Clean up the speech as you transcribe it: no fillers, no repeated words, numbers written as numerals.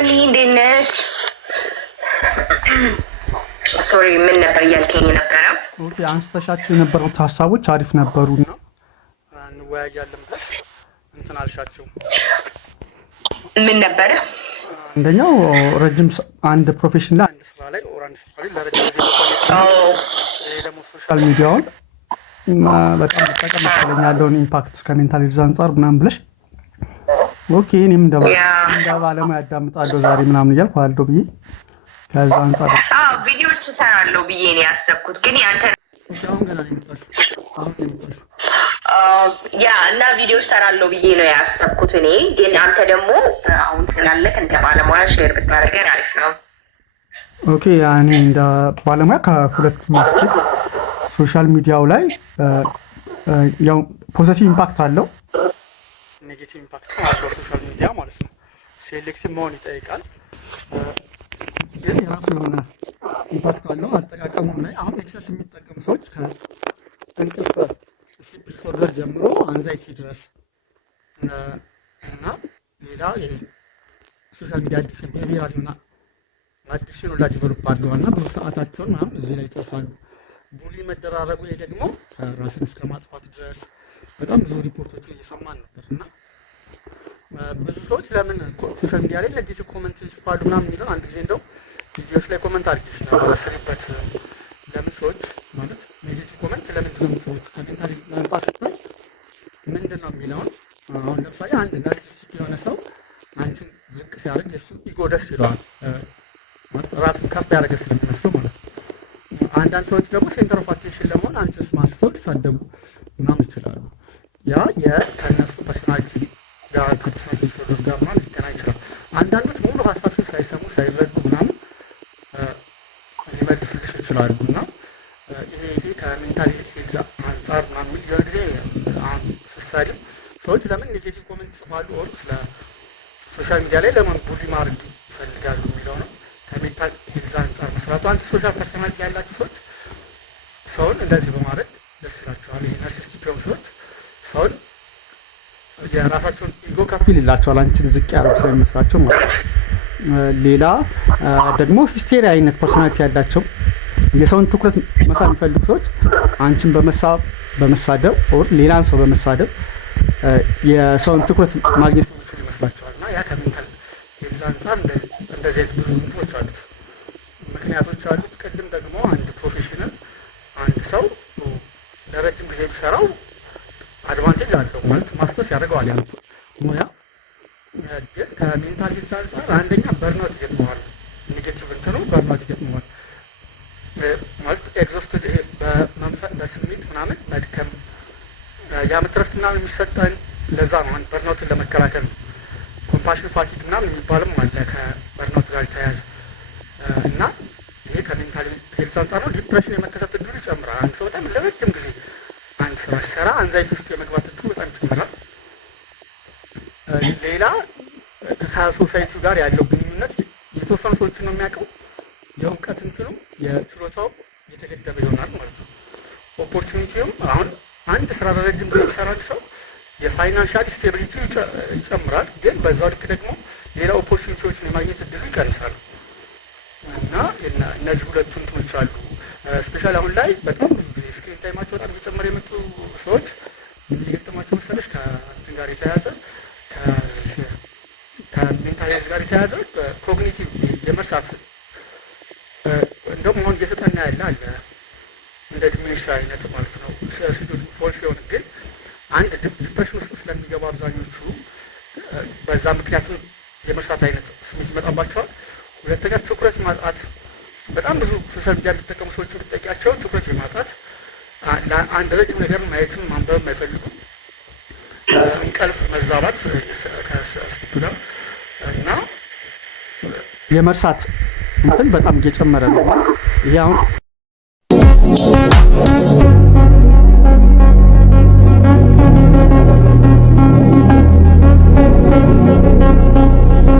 ሃኒ እንዴት ነሽ? ሶሪ ምን ነበር እያልከኝ ነበረ? ኦኬ አንስተሻቸው የነበሩት ሀሳቦች አሪፍ ነበሩና እንወያያለን ብለሽ እንትን አልሻቸው። ምን ነበረ? አንደኛው ረጅም አንድ ፕሮፌሽን ላይ አንድ ስራ ላይ ኦራንድ ስራ ላይ ለረጅም ጊዜ ደግሞ ሶሻል ሚዲያውን በጣም ተጠቅመሽ ያለውን ኢምፓክት ከሜንታል ሄልዝ አንፃር ምናምን ብለሽ ኦኬ እኔም እንደ ባለሙያ ያዳምጣለሁ ዛሬ ምናምን እያልኩ አልዶ ብዬ ከዛ አንፃር ቪዲዮዎች እሰራለሁ ብዬ ነው ያሰብኩት። ግን ያንተ አሁን ገና ነው የምትጠርሺው እና ቪዲዮ እሰራለሁ ብዬ ነው ያሰብኩት እኔ። ግን አንተ ደግሞ አሁን ስላለክ እንደ ባለሙያ ሼር ብታደርገን አሪፍ ነው። ኦኬ እኔ እንደ ባለሙያ ከሁለት ማስኬት ሶሻል ሚዲያው ላይ ያው ፖዚቲቭ ኢምፓክት አለው፣ ኔጌቲቭ ኢምፓክት አለው ሶሻል ሚዲያ ማለት ነው። ሴሌክቲቭ መሆን ይጠይቃል። ግን የራሱ የሆነ ኢምፓክት አለው አጠቃቀሙ ላይ። አሁን ኤክሰስ የሚጠቀሙ ሰዎች ከእንቅልፍ ስሊፕ ዲስኦርደር ጀምሮ አንዛይቲ ድረስ እና ሌላ ይሄ ሶሻል ሚዲያ አዲክሽን ቢሄቪራል እና አዲክሽን ሁላ ዲቨሎፕ አድርገዋልና ብዙ ሰዓታቸውን ምናምን እዚህ ላይ ይጨርሳሉ። ቡሊ መደራረጉ ይሄ ደግሞ ራስን እስከ ማጥፋት ድረስ በጣም ብዙ ሪፖርቶችን እየሰማን ነበር። እና ብዙ ሰዎች ለምን ሶሻል ሚዲያ ላይ ኔጌቲቭ ኮመንት ይጽፋሉ ምናምን የሚለው አንድ ጊዜ እንደው ቪዲዮዎች ላይ ኮመንት አድርጌሽ ነበር ስሪበት። ለምን ሰዎች ማለት ኔጌቲቭ ኮመንት ለምንድን ነው የምትጽፉት? ከሜንታል አንጻር ስትል ምንድን ነው የሚለውን አሁን ለምሳሌ አንድ ናርሲሲስቲክ የሆነ ሰው አንቺን ዝቅ ሲያደርግ የእሱ ኢጎ ደስ ይለዋል ማለት ራሱን ከፍ ያደረገ ስለሚመስለው ማለት ነው። አንዳንድ ሰዎች ደግሞ ሴንተር ኦፍ አቴንሽን ለመሆን አንቺስ ማስተው ሊሳደቡ ምናምን ይችላሉ። ያ ከእነሱ ፐርሶናሊቲ ጋር ከፐርሶናሊቲ ዲስኦርደር ጋር ምናምን ሊገናኝ ይችላል። አንዳንዶች ሙሉ ሀሳብሽን ሳይሰሙ ሳይረዱ ምናምን ሊመልሱልሽ ይችላሉ። እና ይሄ ከሜንታል ሄልዝ አንጻር ምናምን የሆነ ጊዜ አሁን ስትሰሪም ሰዎች ለምን ኔጌቲቭ ኮሜንት ይጽፋሉ ኦር ስለ ሶሻል ሚዲያ ላይ ለምን ቡሊ ማድረግ ይፈልጋሉ የሚለው ነው። ከሜንታል ሄልዝ አንጻር መስራቱ አንተ ሶሻል ፐርሶናሊቲ ያላቸው ሰዎች ሰውን እንደዚህ በማድረግ ደስ ይላቸዋል። ይሄ ናርሲሲስቲክ የሆኑ ሰዎች ሰውን የራሳቸውን ኢጎ ከፍ ይላቸዋል አንቺን ዝቅ ያደርጉ ስለሚመስላቸው ማለት ነው። ሌላ ደግሞ ሂስቴሪያ አይነት ፐርሶናሊቲ ያላቸው የሰውን ትኩረት መሳብ የሚፈልጉ ሰዎች አንቺን በመሳደብ ኦር ሌላን ሰው በመሳደብ የሰውን ትኩረት ማግኘት ይመስላቸዋል። እና ያ ከሜንታል ሄልዝ አንጻር እንደዚህ አይነት ብዙ እንትኖች አሉት፣ ምክንያቶች አሉት። ቅድም ደግሞ አንድ ፕሮፌሽናል አንድ ሰው ለረጅም ጊዜ ቢሰራው አድቫንቴጅ አለው ማለት ማስተርስ ያደርገዋል ያን ሙያ። ግን ከሜንታል ሄልዝ አንጻር አንደኛ በርኖት ይገጥመዋል፣ ኔጌቲቭ እንትኑ በርኖት ይገጥመዋል ማለት ኤግዞስትድ ይሄ በስሜት ምናምን መድከም የአመት ምናምን የሚሰጠን ለዛ ነው በርኖትን ለመከላከል ነው። ኮምፓሽን ፋቲግ ምናምን የሚባልም አለ ከበርኖት ጋር የተያያዘ እና ይሄ ከሜንታል ሄልዝ አንጻር ነው። ዲፕሬሽን የመከሰት እድሉ ይጨምራል። አንድ ሰው በጣም ለረጅም ጊዜ አንድ ስራ ሲሰራ አንዛይቲ ውስጥ የመግባት እድሉ በጣም ይጨምራል። ሌላ ከሶሳይቲው ጋር ያለው ግንኙነት የተወሰኑ ሰዎችን ነው የሚያውቀው። የእውቀት እንትኑ የችሎታው የተገደበ ይሆናል ማለት ነው። ኦፖርቹኒቲውም አሁን አንድ ስራ ለረጅም ጊዜ የሚሰራ ሰው የፋይናንሻል ስቴቢሊቲ ይጨምራል፣ ግን በዛው ልክ ደግሞ ሌላ ኦፖርቹኒቲዎችን የማግኘት እድሉ ይቀንሳል። እና እነዚህ ሁለቱ እንትኖች አሉ። ስፔሻሊ አሁን ላይ በጣም ብዙ ጊዜ ስክሪን ታይማቸው በጣም እየጨመረ የመጡ ሰዎች የሚገጥማቸው መሰለሽ ከእንትን ጋር የተያያዘ ከሜንታል ሄልዝ ጋር የተያያዘ ኮግኒቲቭ የመርሳት እንደውም አሁን እየተጠና ያለ አለ እንደ ዲሜንሻ አይነት ማለት ነው። ሲዱል ፖል ሲሆን ግን አንድ ዲፕሬሽን ውስጥ ስለሚገቡ አብዛኞቹ በዛ ምክንያቱም የመርሳት አይነት ስሜት ይመጣባቸዋል። ሁለተኛ ትኩረት ማጣት፣ በጣም ብዙ ሶሻል ሚዲያ የሚጠቀሙ ሰዎች ብትጠይቂያቸው ትኩረት የማጣት አንድ ረጅም ነገር ማየትም ማንበብም አይፈልጉም። እንቅልፍ መዛባት ከስሊፕ ጋር እና የመርሳት እንትን በጣም እየጨመረ ነው። ይሄ አሁን